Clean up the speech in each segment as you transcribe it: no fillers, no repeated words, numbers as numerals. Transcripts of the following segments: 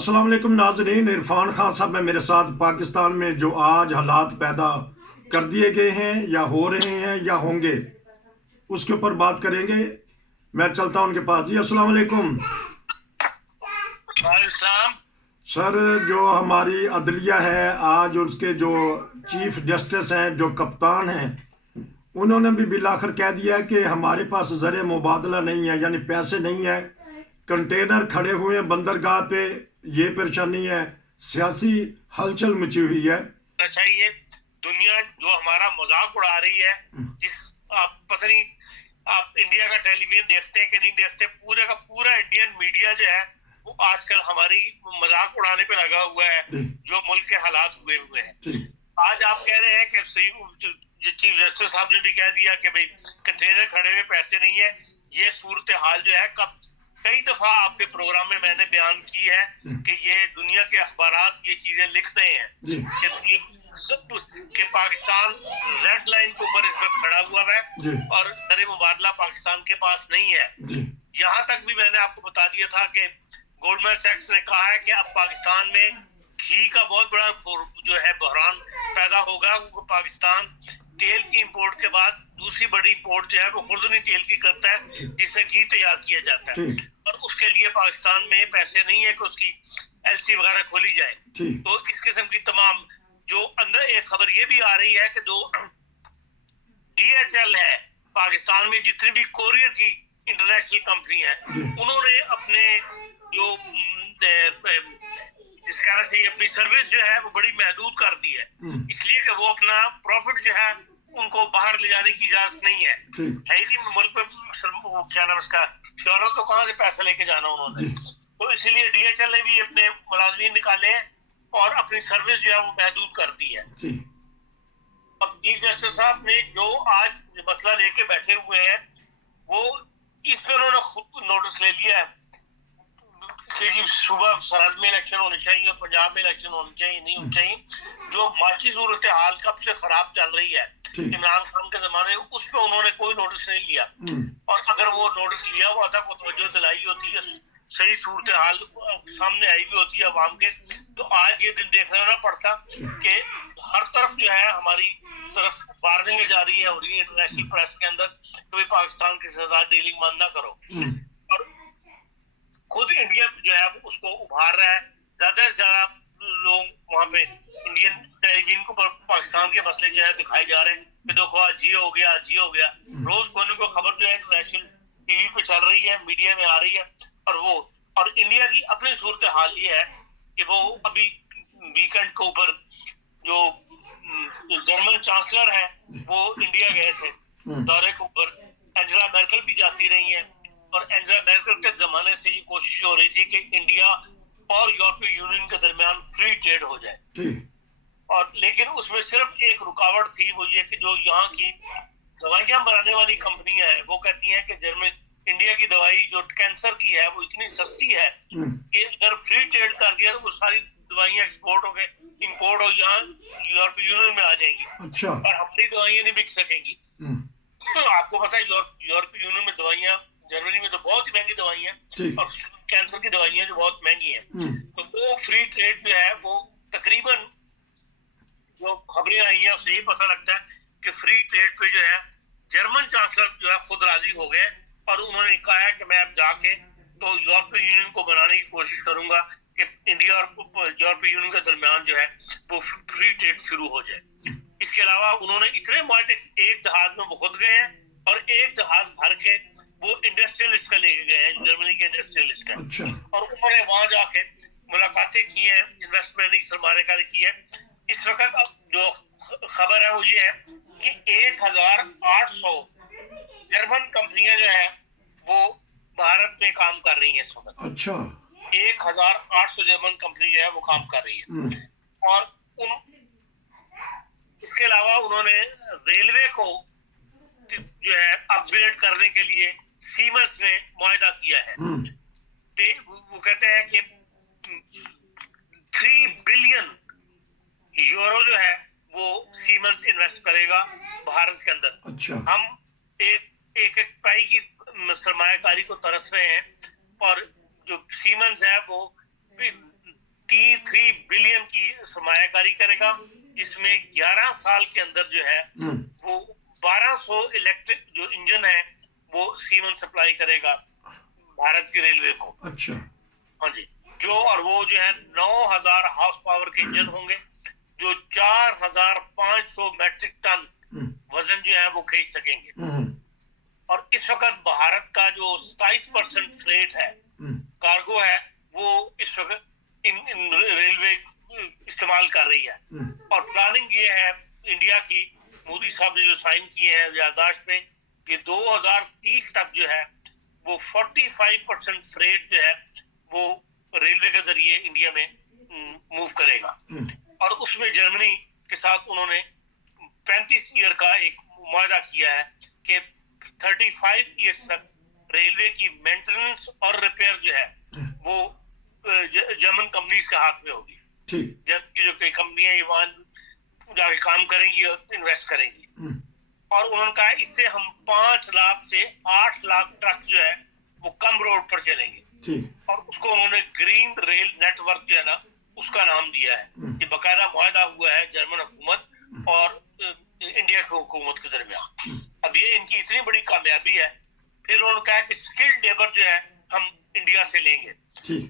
अस्सलाम वालेकुम नाज़रीन। इरफान खान साहब है मेरे साथ। पाकिस्तान में जो आज हालात पैदा कर दिए गए हैं या हो रहे हैं या होंगे, उसके ऊपर बात करेंगे। मैं चलता हूं उनके पास। जी अस्सलाम वालेकुम वालेकुम। सर, जो हमारी अदलिया है आज, उसके जो चीफ जस्टिस हैं, जो कप्तान हैं, उन्होंने भी बिल आखिर कह दिया है कि हमारे पास ज़र मुबादला नहीं है, यानी पैसे नहीं है। कंटेनर खड़े हुए हैं बंदरगाह पे, ये परेशानी है। सियासी हलचल मची हुई है। चाहिए दुनिया जो हमारा मजाक उड़ा रही है, जिस आप पता नहीं आप इंडिया का टेलीविजन देखते हैं कि नहीं देखते, पूरे का पूरा इंडियन मीडिया जो है वो आजकल हमारी मजाक उड़ाने पे लगा हुआ है, जो मुल्क के हालात हुए हुए हैं। आज आप कह रहे हैं कि चीफ जस्टिस साहब ने भी कह दिया कि भाई कंटेनर खड़े हुए पैसे नहीं है। ये सूरत हाल जो है, कब कई दफा आपके प्रोग्राम में मैंने बयान की है कि ये दुनिया के अखबारात ये चीजें लिख रहे हैं कि पाकिस्तान रेड लाइन के ऊपर इस वक्त खड़ा हुआ है और ज़र मुबादला पाकिस्तान के पास नहीं है। यहाँ तक भी मैंने आपको बता दिया था कि गोल्डमैन सैक्स ने कहा है कि अब पाकिस्तान में घी का बहुत बड़ा जो है बहरान पैदा होगा। पाकिस्तान तेल की इंपोर्ट के बाद दूसरी बड़ी इंपोर्ट जो है वो खुर्दनी तेल की करता है, जिससे घी तैयार किया जाता है, और उसके लिए पाकिस्तान में पैसे नहीं है कि उसकी एलसी वगैरह खोली जाए। तो इस किस्म की तमाम जो अंदर एक खबर ये भी आ रही है कि जो DHL है, पाकिस्तान में जितनी भी कोरियर की इंटरनेशनल कंपनी है, उन्होंने अपने जो इस कहना चाहिए अपनी सर्विस जो है वो बड़ी महदूद कर दी है, इसलिए कि वो अपना प्रॉफिट जो है उनको बाहर ले जाने की इजाजत नहीं है। ही नहीं मुल्क पे क्या नाम इसका शोहरत, तो कहाँ से पैसा लेके जाना उन्होंने। तो इसीलिए DHL ने भी अपने मुलाजमीन निकाले हैं और अपनी सर्विस जो है वो महदूद कर दी है। और चीफ जस्टिस साहब ने जो आज मसला लेके बैठे हुए हैं, वो इस पे उन्होंने खुद नोटिस ले लिया है कि जी सुबह सरहद में इलेक्शन होने चाहिए और पंजाब में इलेक्शन होने चाहिए, नहीं होने चाहिए। जो माशी सूरत हाल कब से खराब चल रही है इमरान खान के जमाने में, उस पर उन्होंने कोई नोटिस नहीं लिया। और अगर वो नोटिस लिया हुआ था, को तवज्जो दिलाई होती है, सही सूरत हाल सामने आई भी होती है अवाम के, तो आज ये दिन देखना ना पड़ता कि हर तरफ जो है हमारी तरफ वार्निंगें जारी है हो रही है इंटरनेशनल प्रेस के अंदर कि पाकिस्तान के साथ डीलिंग बंद ना करो। और खुद इंडिया जो है उसको उभार रहा है। ज्यादा से ज्यादा लोग वहां पे इंडियन टेलीविजन को पाकिस्तान के मसले जो है दिखाए जा रहे हैं कि देखो आज ये हो गया, आज ये हो गया। रोज कोई को खबर जो है इंटरनेशनल टीवी पे चल रही है, मीडिया में आ रही है। और इंडिया की अपनी सूरत हाल ये है कि वो अभी वीकेंड के ऊपर जो जर्मन चांसलर है वो इंडिया गए थे दौरे के ऊपर। एंजेला मेर्केल भी जाती रही है, और एंजेला मेर्केल के जमाने से ये कोशिश हो रही थी कि इंडिया और यूरोपीय यूनियन के दरमियान फ्री ट्रेड हो जाए। और लेकिन उसमें सिर्फ एक रुकावट थी, वो ये कि जो यहाँ की दवाइयां बनाने वाली कंपनियां हैं वो कहती हैं कि इंडिया की दवाई जो कैंसर की है वो इतनी सस्ती है कि अगर फ्री ट्रेड कर दिया तो वो सारी दवाइयां एक्सपोर्ट हो गए, इंपोर्ट हो यहाँ यूरोपीय यूनियन में आ जाएंगी। अच्छा। और हमारी दवाइयां नहीं बिक सकेंगी। तो आपको पता है यूरोपीय यूनियन में दवाइयां, जर्मनी में तो बहुत ही महंगी दवाइयां और कैंसर की दवाइयां जो बहुत महंगी हैं। तो वो फ्री ट्रेड जो है वो तकरीबन जो खबरें आई हैं उससे ये पता लगता है कि फ्री ट्रेड पे जो है जर्मन चांसलर जो है खुद राजी हो गए, और उन्होंने कहा है कि मैं अब जाके तो यूरोपीय यूनियन को बनाने की कोशिश करूंगा कि इंडिया और यूरोपीय यूनियन के दरमियान जो है वो फ्री ट्रेड शुरू हो जाए। इसके अलावा उन्होंने इतने मुआहदे एक जहाज में वो खुद गए हैं और एक जहाज भर के वो इंडस्ट्रियलिस्ट का लेके गए हैं, जर्मनी के इंडस्ट्रियलिस्ट है। और उन्होंने वहां जाके मुलाकातें की हैं, इन्वेस्टमेंट की सरमायाकारी की है। इस वक्त जो खबर है वो ये है कि 1800 जर्मन कंपनियां जो है वो भारत में काम कर रही है इस वक्त। अच्छा। 1800 जर्मन कंपनी जो है वो काम कर रही है। और इसके अलावा उन्होंने रेलवे को जो है अपग्रेड करने के लिए सीमेंस ने मुआहदा किया है। वो कहते हैं कि 3 बिलियन यूरो जो है वो सीमेंस इन्वेस्ट करेगा भारत के अंदर। अच्छा। हम एक पाई की सरमायाकारी को तरस रहे हैं, और जो सीमेंस है वो सरमायाकारी करेगा, जिसमें 11 साल के अंदर जो है वो 1200 इलेक्ट्रिक जो इंजन है वो सीमेंस सप्लाई करेगा भारत की रेलवे को। अच्छा। हाँ जी। और वो जो है 9000 हाउस पावर के इंजन होंगे जो 4500 मैट्रिक टन वजन जो है वो खींच सकेंगे। और इस वक्त भारत का जो 27% फ्रेट है, कार्गो है, वो इस वक्त इन रेलवे इस्तेमाल कर रही है। और प्लानिंग ये है इंडिया की, मोदी साहब ने जो साइन किए हैं याददाश्त पे, कि 2030 तक जो है वो 45% फ्रेट जो है वो रेलवे के जरिए इंडिया में मूव करेगा। और उसमें जर्मनी के साथ उन्होंने 35 ईयर का एक मुआहदा किया है कि 35 ईयर्स तक रेलवे की मेंटेनेंस और रिपेयर जो है वो जर्मन कंपनीज के हाथ में होगी। जबकि जो कई कंपनियां वहां जाके काम करेंगी और इन्वेस्ट करेंगी। और उन्होंने कहा इससे हम 5 लाख से 8 लाख ट्रक जो है वो कम रोड पर चलेंगे। और उसको उन्होंने ग्रीन रेल नेटवर्क जो है ना उसका नाम दिया है। ये बकायदा मुआहदा हुआ है जर्मन हुकूमत और इंडिया की हुकूमत के दरमियान। अब ये इनकी इतनी बड़ी कामयाबी है। फिर उन्होंने कहा कि स्किल्ड लेबर जो है हम इंडिया से लेंगे।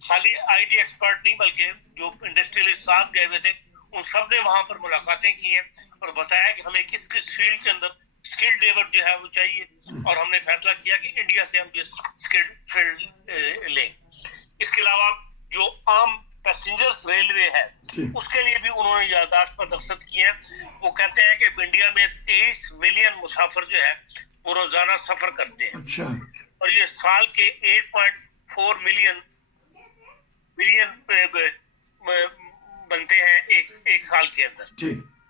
खाली आईटी एक्सपर्ट नहीं, बल्कि जो इंडस्ट्रियलिस्ट साथ गए हुए थे उन सब ने वहां पर मुलाकातें की हैं और बताया कि हमें किस किस फील्ड के अंदर स्किल्ड लेबर जो है वो चाहिए। और हमने फैसला किया कि इंडिया से हम ये स्किल्ड फील्ड लें। इसके अलावा जो आम पैसेंजर्स रेलवे है उसके लिए भी उन्होंने याददाश्त पर दस्तखत किए हैं। वो कहते हैं कि इंडिया में 23 मिलियन मुसाफिर जो है वो रोजाना सफर करते हैं। अच्छा। और ये साल के 8.4 मिलियन बनते हैं एक साल के अंदर।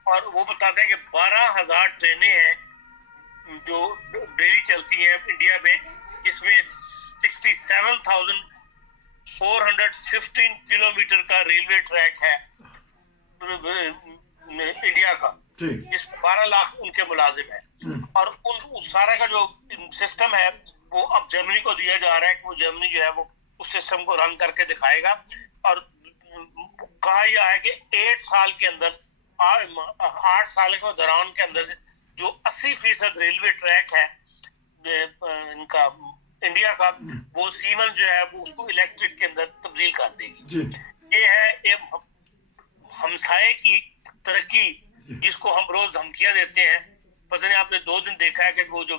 और वो बताते हैं कि 12,000 ट्रेनें हैं जो डेली चलती हैं इंडिया में, जिसमें 67,415 किलोमीटर का रेलवे ट्रैक है इंडिया का, जिसमें 12 लाख उनके मुलाजिम हैं। और उन सारा का जो सिस्टम है वो अब जर्मनी को दिया जा रहा है कि वो जर्मनी जो है वो उस सिस्टम को रन करके दिखाएगा। और कहा यह है कि 8 साल के अंदर 8 साल के दौरान के अंदर जो 80% रेलवे ट्रैक है इनका इंडिया का, वो सीमेंस जो है वो उसको इलेक्ट्रिक के अंदर तब्दील कर देगी। ये है एक हमसाये की तरक्की जिसको हम रोज धमकियां देते हैं। पता नहीं आपने 2 दिन देखा है कि वो जो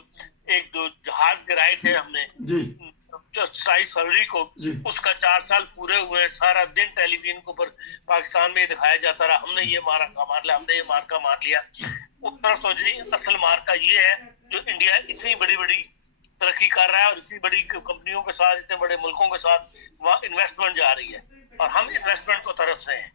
दो जहाज गिराए थे हमने 27 फरवरी को, उसका 4 साल पूरे हुए। सारा दिन टेलीविजन के ऊपर पाकिस्तान में दिखाया जाता रहा हमने ये मार लिया, हमने ये मार्का मार लिया। उत्तर सोचनी असल मार्का ये है जो इंडिया इतनी बड़ी बड़ी तरक्की कर रहा है और इतनी बड़ी कंपनियों के साथ, इतने बड़े मुल्कों के साथ वहाँ इन्वेस्टमेंट जा रही है और हम इन्वेस्टमेंट को तरस रहे हैं।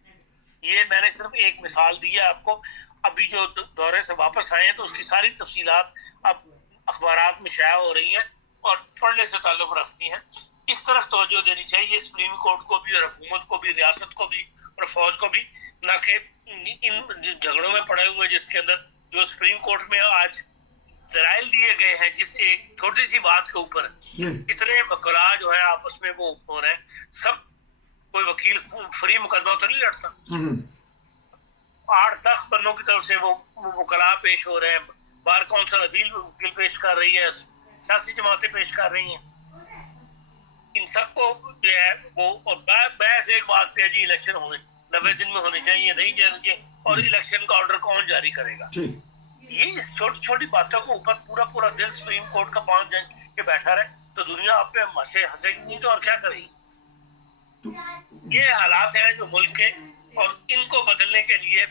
ये मैंने सिर्फ एक मिसाल दी है आपको। अभी जो दौरे से वापस आए हैं तो उसकी सारी तफसीलात अब अखबारात में शाया हो रही हैं और पढ़ने से ताल्लुक रखती हैं। इस तरफ तवज्जो देनी चाहिए सुप्रीम कोर्ट को भी और हुकूमत को भी, रियासत को भी और फौज को भी, ना कि इन झगड़ों में पड़े हुए जिसके अंदर जो सुप्रीम कोर्ट में आज दलाइल दिए गए हैं, जिस एक छोटी सी बात के ऊपर इतने वकला जो है आपस में वो हो रहे हैं। सब कोई वकील फ्री मुकदमा तो नहीं लड़ता। 8-10 बंदों की तरफ से वो वकला पेश हो रहे हैं, बार काउंसिल अपील वकील पेश कर रही है, सियासी जमातें पेश कर रही हैं। इन सबको जो है वो और बहस एक बात पे जी इलेक्शन होने 90 दिन में होने चाहिए, नहीं चाहिए, और इलेक्शन का ऑर्डर कौन जारी करेगा। ये इस छोटी छोटी बातों को ऊपर पूरा दिन सुप्रीम कोर्ट का पांव के बैठा रहे तो दुनिया आप पे हंसेगी नहीं तो और क्या करेगी। ये हालात हैं जो मुल्क के, और इनको बदलने के लिए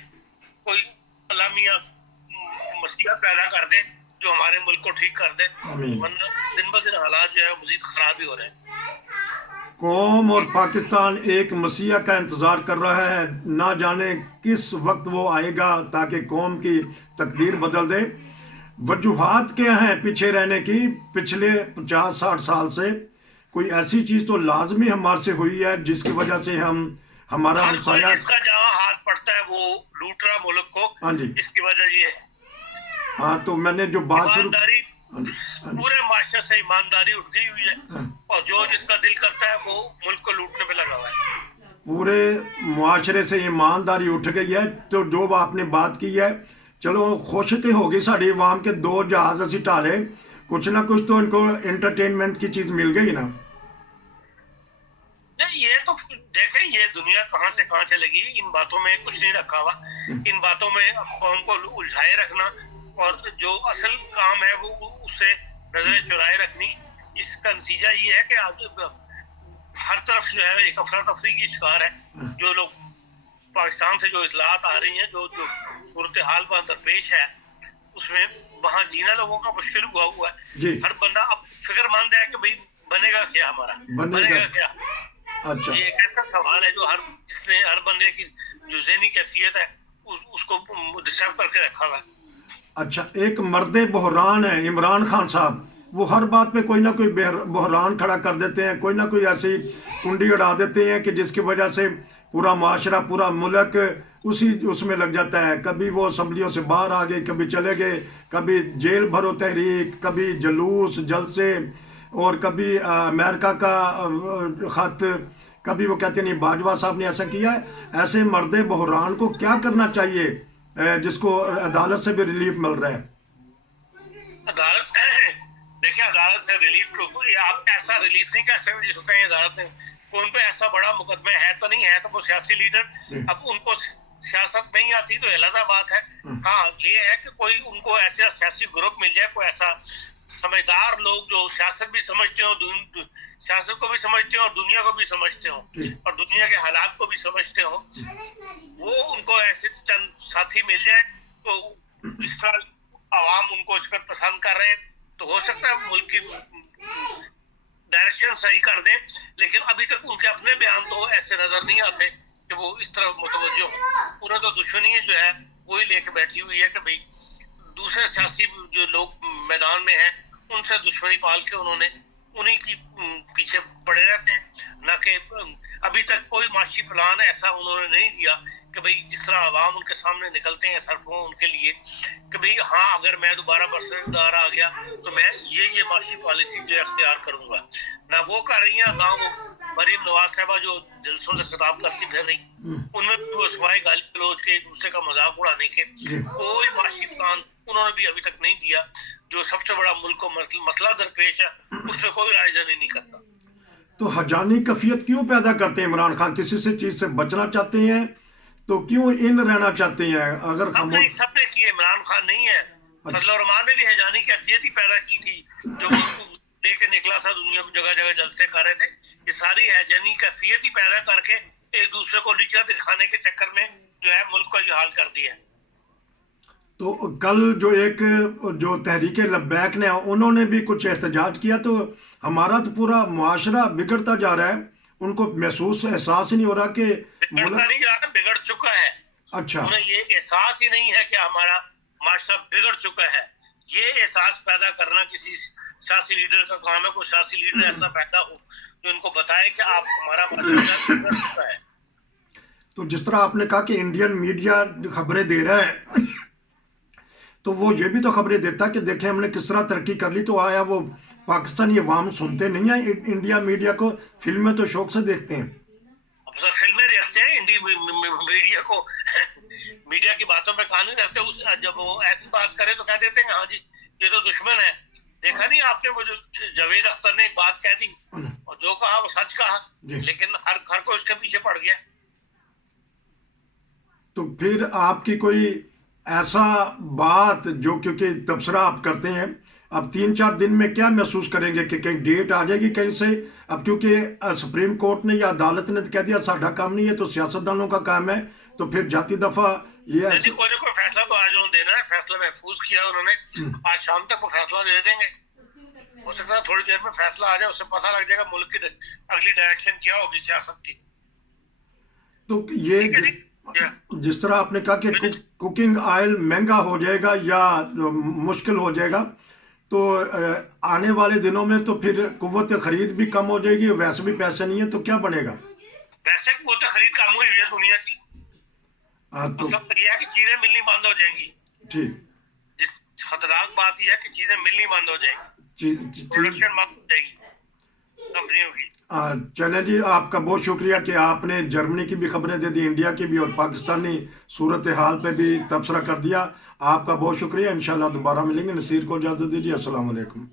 कोई अलामिया मसीहा पैदा कर दे जो हमारे मुल्क को ठीक कर दे, वरना दिन ब दिन हालात जो है मजीद खराब ही हो रहे हैं। कौम और पाकिस्तान एक मसीहा का इंतजार कर रहा है, ना जाने किस वक्त वो आएगा ताकि कौम की तकदीर बदल दे। वजूहात क्या हैं पीछे रहने की? पिछले 50-60 साल से कोई ऐसी चीज तो लाजमी हमारे से हुई है जिसकी वजह से हमारा हमसाया, जिसका जहाँ हाथ पड़ता है वो लूट रहा मुल्क को। हाँ जी, इसकी वजह ये है। हाँ, तो मैंने जो बात ईमानदारी, पूरे माशरे से ईमानदारी उठ गई हुई है और जो जिसका दिल करता है वो मुल्क को लूटने पे लगा हुआ है। پورے معاشرے سے ایمانداری اٹھ گئی ہے. تو جو آپ نے بات کی ہے, چلو خوش تو ہوگی ساری عوام کے 2 جہاز اسی ٹالے, کچھ نہ کچھ تو ان کو انٹرٹینمنٹ کی چیز مل گئی نا. یہ تو دیکھیں یہ دنیا کہاں سے کہاں چلے گی, ان باتوں میں کچھ نہیں رکھا ہوا. ان باتوں میں قوم کو الجھائے رکھنا اور جو اصل کام ہے وہ اس سے نظریں چرائے رکھنی, اس کا نتیجہ یہ ہے کہ ہر طرف جو ہے ایک افراتفری کی شکار ہے. جو لوگ پاکستان سے جو اطلاعات آ رہی ہیں, جو صورتحال وہاں درپیش ہے, اس میں وہاں جینا لوگوں کا مشکل ہوا ہے. ہر بندہ اب فکر مند ہے کہ بھئی بنے گا کیا, ہمارا بنے گا کیا. اچھا, یہ ایک ایسا سوال ہے جو جس نے ہر بندے کی جو ذہنی کیفیت ہے اس کو ڈسٹرب کر کے رکھا ہوا ہے. اچھا, ایک مرد بحران ہے عمران خان صاحب, وہ ہر بات پہ کوئی نہ کوئی بحران کھڑا کر دیتے ہیں, کوئی نہ کوئی ایسی کنڈی اڑا دیتے ہیں کہ جس کی وجہ سے پورا معاشرہ, پورا ملک اس میں لگ جاتا ہے. کبھی وہ اسمبلیوں سے باہر آ گئے, کبھی چلے گئے, کبھی جیل بھرو تحریک, کبھی جلوس جلسے, اور کبھی امریکہ کا خط, کبھی وہ کہتے ہیں نہیں باجوہ صاحب نے ایسا کیا ہے. ایسے مرد بحران کو کیا کرنا چاہیے جس کو عدالت سے بھی ریلیف مل رہا ہے؟ عدالت دیکھیں, عدالت سے ریلیف کو آپ ایسا ریلیف نہیں کہہ سکتے جس کو کہیں عدالت نے کون پہ ایسا بڑا مقدمہ ہے تو نہیں ہے, تو وہ سیاسی لیڈر, اب ان کو سیاست نہیں آتی تو علیحدہ بات ہے. ہاں یہ ہے کہ کوئی ان کو ایسا سیاسی گروپ مل جائے, کوئی ایسا سمجھدار لوگ جو سیاست بھی سمجھتے ہوں, سیاست کو بھی سمجھتے ہوں اور دنیا کو بھی سمجھتے ہوں اور دنیا کے حالات کو بھی سمجھتے ہوں, وہ ان کو ایسے چند ساتھی مل جائے تو جس طرح عوام ان کو اس پر پسند کر رہے ہیں تو ہو سکتا ہے ملک کی ڈائریکشن صحیح کر دیں. لیکن ابھی تک ان کے اپنے بیان تو ایسے نظر نہیں آتے کہ وہ اس طرح متوجہ ہوں. پورا تو دشمنی جو ہے وہی لے کے بیٹھی ہوئی ہے کہ بھئی دوسرے سیاسی جو لوگ میدان میں ہیں ان سے دشمنی پال کے انہوں نے انہی کی پیچھے پڑے رہتے ہیں. نہ کہ ابھی تک کوئی معاشی پلان ایسا انہوں نے نہیں دیا کہ بھئی جس طرح عوام ان کے سامنے نکلتے ہیں سڑکوں ان کے لیے کہ بھئی ہاں اگر میں دوبارہ برسردار آ گیا تو میں یہ معاشی پالیسی جو اختیار کروں گا. نہ وہ کر رہی ہیں, نہ وہ مریم نواز صاحبہ جو جلسوں سے خطاب کرتی پھر رہی, ان میں بھی وہ سوائے گالی گلوچ کے ایک دوسرے کا مذاق اڑانے کے کوئی معاشی پلان انہوں نے بھی ابھی تک نہیں دیا. جو سب سے بڑا ملک کو مسئلہ درپیش ہے اس میں کوئی رائے نہیں کرتا. تو حجانی کفیت کیوں پیدا کرتے ہیں عمران خان؟ کسی سے چیز سے بچنا چاہتے ہیں تو کیوں ان رہنا چاہتے ہیں؟ اگر سب نے کی, عمران خان نہیں ہے, فضل الرحمان نے بھی حجانی کیفیت ہی پیدا کی تھی جو لے کے نکلا تھا دنیا کو, جگہ جگہ جلسے کر رہے تھے. یہ ساری حجانی کیفیت ہی پیدا کر کے ایک دوسرے کو نیچا دکھانے کے چکر میں جو ہے ملک کا یہ حال کر دیا ہے. تو کل جو تحریک لبیک نے انہوں نے بھی کچھ احتجاج کیا, تو ہمارا تو پورا معاشرہ بگڑتا جا رہا ہے, ان کو محسوس احساس ہی نہیں ہو رہا کہ بگڑتا نہیں جا رہا, بگڑ چکا ہے. اچھا, انہیں یہ احساس ہی نہیں ہے کہ ہمارا معاشرہ بگڑ چکا ہے. یہ احساس پیدا کرنا کسی سیاسی لیڈر کا کام ہے. کوئی سیاسی لیڈر ایسا پیدا ہو جو ان کو بتائے کہ آپ ہمارا معاشرہ بگڑ چکا ہے. تو جس طرح آپ نے کہا کہ انڈین میڈیا خبریں دے رہا ہے, تو وہ یہ بھی تو خبریں دیتا کہ دیکھیں ہم نے کس طرح ترقی کر لی, تو آیا وہ پاکستانی عوام سنتے نہیں ہیں انڈیا میڈیا کو؟ فلمیں تو شوق سے دیکھتے ہیں. فلمیں دیکھتے ہیں, انڈیا میڈیا کو میڈیا کی باتوں پہ کہاں نہیں رکھتے. جب وہ ایسی بات کرے تو کہہ دیتے ہیں ہاں جی یہ تو دشمن ہے. دیکھا نہیں آپ نے وہ جو جاوید اختر نے ایک بات کہہ دی اور جو کہا وہ سچ کہا, لیکن ہر کوئی اس کے پیچھے پڑ گیا. تو پھر آپ کی کوئی ایسا بات جو کیونکہ تبصرہ آپ کرتے ہیں, اب 3-4 دن میں کیا محسوس کریں گے کہ کہیں ڈیٹ آ جائے گی کہیں سے؟ اب کیونکہ سپریم کورٹ نے یا عدالت نے کہہ دیا ساڈا کام نہیں ہے, تو سیاستدانوں کا کام ہے, تو پھر جاتی دفعہ یہ کوئی نہ کوئی فیصلہ تو آج انہوں نے دینا ہے. فیصلہ محفوظ کیا انہوں نے, آج شام تک وہ فیصلہ دے دیں گے. ہو سکتا ہے تھوڑی دیر میں فیصلہ آ جائے, اس سے پتہ لگ جائے گا ملک کی اگلی ڈائریکشن کیا ہوگی سیاست کی. تو یہ جس طرح آپ نے کہا کہ کوکنگ آئل مہنگا ہو جائے گا یا مشکل ہو جائے گا, تو آنے والے دنوں میں تو پھر قوت خرید بھی کم ہو جائے گی, ویسے بھی پیسے نہیں ہے, تو کیا بنے گا؟ ویسے قوت خرید کم ہوئی ہے دنیا کی, مطلب یہ ہے کہ چیزیں ملنی بند ہو جائیں گی. ٹھیک, جس خطرناک بات یہ ہے کہ چیزیں ملنی بند ہو جائیں گی, پروڈکشن بند ہو جائے گی کمپنیوں کی. चलें जी, आपका बहुत शुक्रिया कि आपने जर्मनी की भी खबरें दे दी, इंडिया की भी, और पाकिस्तानी सूरत हाल पे भी तबसरा कर दिया। आपका बहुत शुक्रिया। इंशाल्लाह दोबारा मिलेंगे। नसीर को इजाज़त दीजिए। अस्सलाम वालेकुम।